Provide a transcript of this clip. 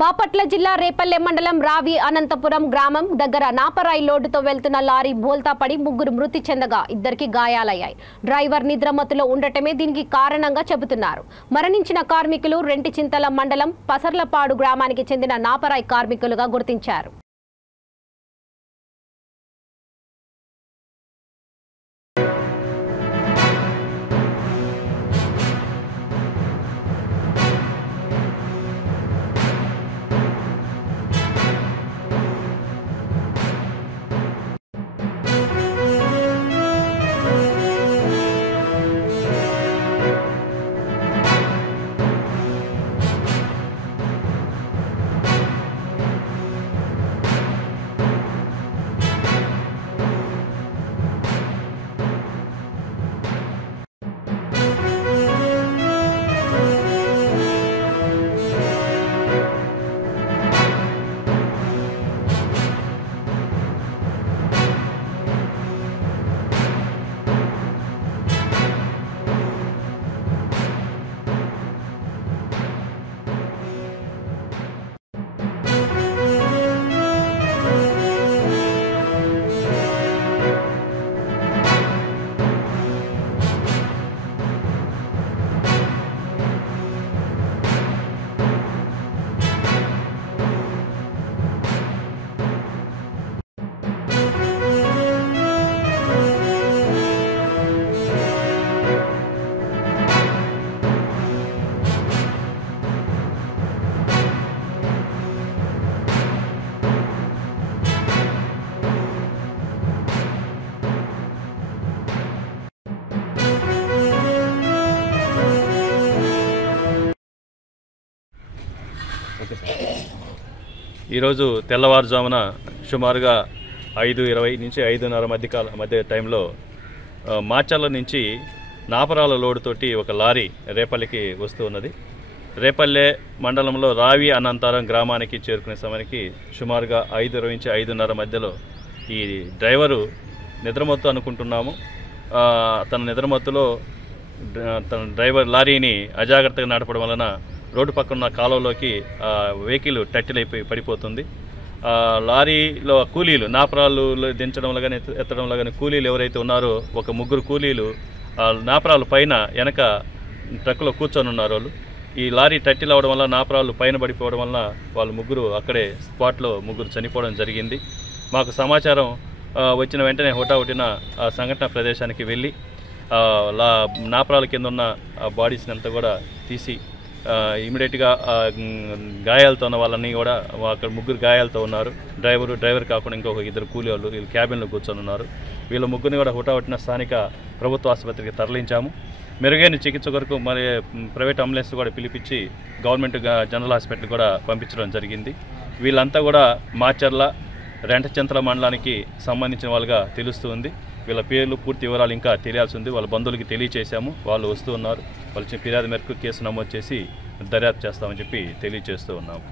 బాపట్ల జిల్లా రేపల్లె మండలం రావి అనంతపురం గ్రామం దగ్గర నాపరాయి లోడుతో వెళ్తున్న లారీ బోల్తా పడి ముగ్గురు మృతి చెందగా ఇద్దరికి గాయాలయ్యాయి. డ్రైవర్ నిద్రమత్తులో ఉండటమే దీనికి కారణంగా చెబుతున్నారు. మరణించిన కార్మికులు రెంటిచింతల మండలం పసర్లపాడు గ్రామానికి చెందిన నాపరాయి కార్మికులుగా గుర్తించారు. ఈరోజు తెల్లవారుజామున సుమారుగా 5:20 నుంచి 5:30 మధ్య టైంలో మాచర్ల నుంచి నాపరాల లోడుతోటి ఒక లారీ రేపల్లికి వస్తూ ఉన్నది. రేపల్లె మండలంలో రావి అనంతపురం గ్రామానికి చేరుకునే సమయానికి సుమారుగా 5:20 నుంచి 5:30 మధ్యలో ఈ డ్రైవరు నిద్రమత్తు అనుకుంటున్నాము. తన నిద్రమత్తులో తన డ్రైవర్ లారీని అజాగ్రత్తగా నడపడం వలన రోడ్డు పక్కన కాలువలోకి వెహికల్ టట్టిలైపోయి పడిపోతుంది. లారీలో కూలీలు నాపరాలు దించడంలో కానీ ఎత్తడంలో కానీ కూలీలు ఎవరైతే ఉన్నారో ఒక ముగ్గురు కూలీలు నాపరాలు పైన వెనక ట్రక్కులో కూర్చొని ఉన్నారు. వాళ్ళు ఈ లారీ టట్టిల్ అవడం వల్ల నాపరాలు పైన పడిపోవడం వల్ల వాళ్ళు ముగ్గురు అక్కడే స్పాట్లో ముగ్గురు చనిపోవడం జరిగింది. మాకు సమాచారం వచ్చిన వెంటనే హుటాహుటిన సంఘటన ప్రదేశానికి వెళ్ళి నాపరాల కింద ఉన్న బాడీస్ని అంతా కూడా తీసి ఇమీడియట్గా గాయాలతో ఉన్న వాళ్ళని కూడా అక్కడ ముగ్గురు గాయాలతో ఉన్నారు. డ్రైవర్ కాకుండా ఇంకొక ఇద్దరు కూలీ వాళ్ళు వీళ్ళు క్యాబిన్లో కూర్చొని ఉన్నారు. వీళ్ళ ముగ్గురిని కూడా హుటాహుటిన స్థానిక ప్రభుత్వ ఆసుపత్రికి తరలించాము. మెరుగైన చికిత్స కొరకు మరి ప్రైవేట్ అంబులెన్స్ కూడా పిలిపించి గవర్నమెంట్ జనరల్ హాస్పిటల్ కూడా పంపించడం జరిగింది. వీళ్ళంతా కూడా మాచర్ల రెంటచింతల మండలానికి సంబంధించిన వాళ్ళుగా తెలుస్తుంది. వీళ్ళ పేర్లు పూర్తి వివరాలు ఇంకా తెలియాల్సి ఉంది. వాళ్ళ బంధువులకి తెలియచేశాము. వాళ్ళు వస్తూ ఉన్నారు. వాళ్ళు ఫిర్యాదు మేరకు కేసు నమోదు చేసి దర్యాప్తు చేస్తామని చెప్పి తెలియజేస్తూ ఉన్నాము.